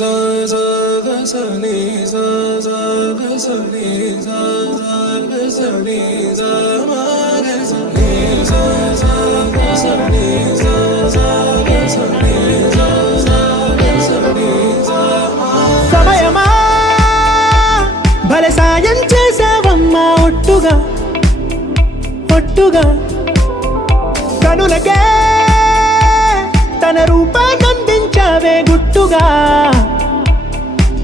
sa sa ga sa ni sa sa ga sa ni sa sa ga sa ni sa ma ga sa ni sa sa ga sa ni sa sa ga sa ni sa sa ga sa ni sa ma సమయమా భలే సాయం చేసావమ్మా ఒట్టుగా ఒట్టుగా కనులకే తన రూపాన్నందించావే గుట్టుగా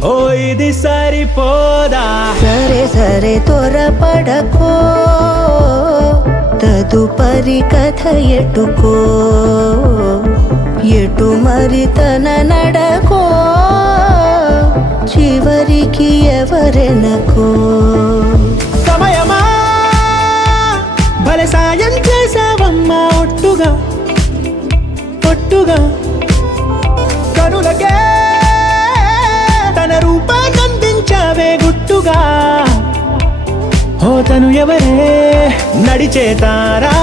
ఓ ఇది సరిపోదా సరే సరే త్వరపడకో తదుపరి కథ ఎటుకో ఎటు మరి తన నడకో చివరికి ఎవరెనకో సమయమా భలే సాయం చేసావమ్మా ఒట్టుగా ఒట్టుగా కనులకే తన రూపాన్నందించావే గుట్టుగా ఓ తను ఎవరే నడిచే తారా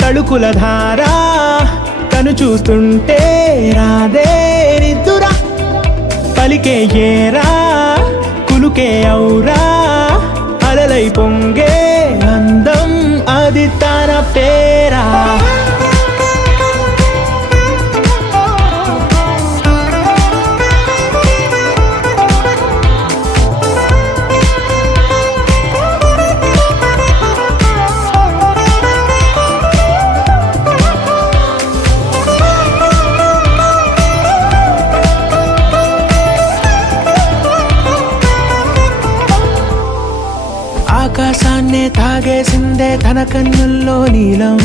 తళుకుల ధారా తను చూస్తుంటే రాదే నిద్దురా పలికే ఏరా కులుకే ఔరా అలలై పొంగే అందం అది తన పేరా ఆకాశాన్నే తాగేసిందే తన కన్నుల్లో నీలం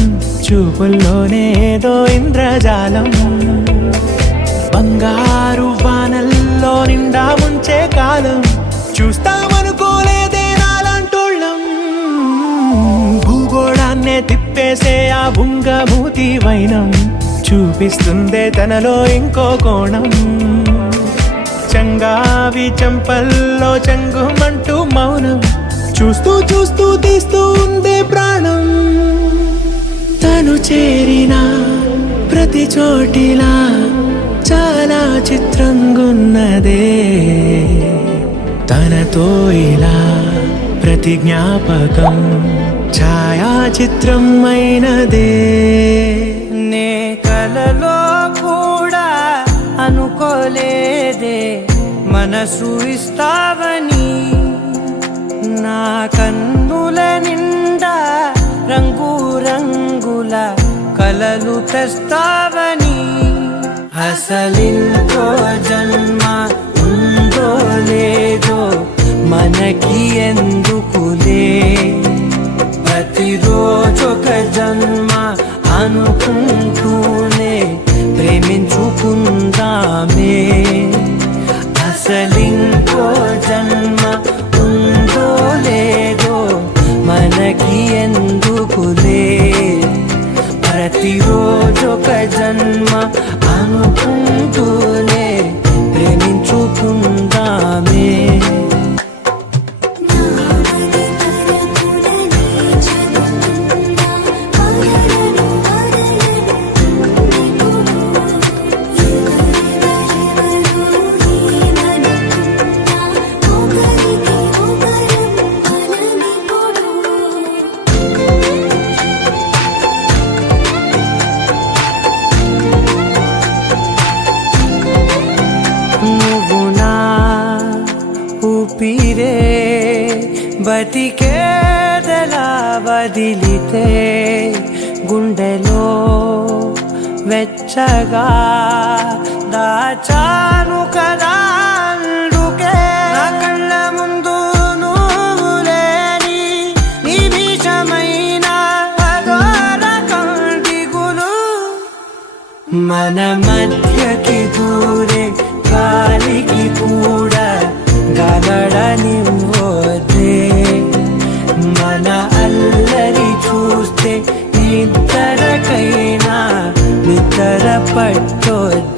చూపుల్లోనే ఏదో ఇంద్రజాలం బంగారు వానల్లో నిండా ముంచే కాలం చూస్తామనుకోలేదే నాలాంటోళ్ళం భూగోళాన్నే తిప్పేసే ఆ బుంగమూతి వైనం చూపిస్తుందే తనలో ఇంకో కోణం చంగావి చంపల్లో చంగుమంటూ మౌనం చూస్తూ చూస్తూ తీస్తూ ఉందే ప్రాణం తను చేరిన ప్రతి చోటిలా చాలా చిత్రంగున్నదే తనతో ఇలా ప్రతి జ్ఞాపకం ఛాయాచిత్రం అయినదే నే కలలో కూడా అనుకోలేదే మనసు ఇస్తావని నా కన్నుల నిండా రంగు రంగుల కలలు తెస్తావని అసలింకో జన్మ ఉందో లేదో మనకి ఎందుకులే ప్రతిరోజొక జన్మ అనుకుంటూనే ప్రేమించుకుందామే అసలింకో జన్మ ఉందో లేదో మనకి ఎందుకులే ప్రతిరోజొక జన్మ అనుకుంటూనే ప్రేమించుకుందామే ఊపిరే బతికేదలా వదిలితే గుండెలో వెచ్చగా దాచాను కదా అందుకే నా కళ్ళ ముందు నువ్వు లేని నిమిషమైన అఘోర కంటిగులు మన మధ్యకి దూరే గాలికి కూడా గలడనివ్వదే మన అల్లరి చూస్తే నిద్రకైనా నిద్ర పట్టొద్దే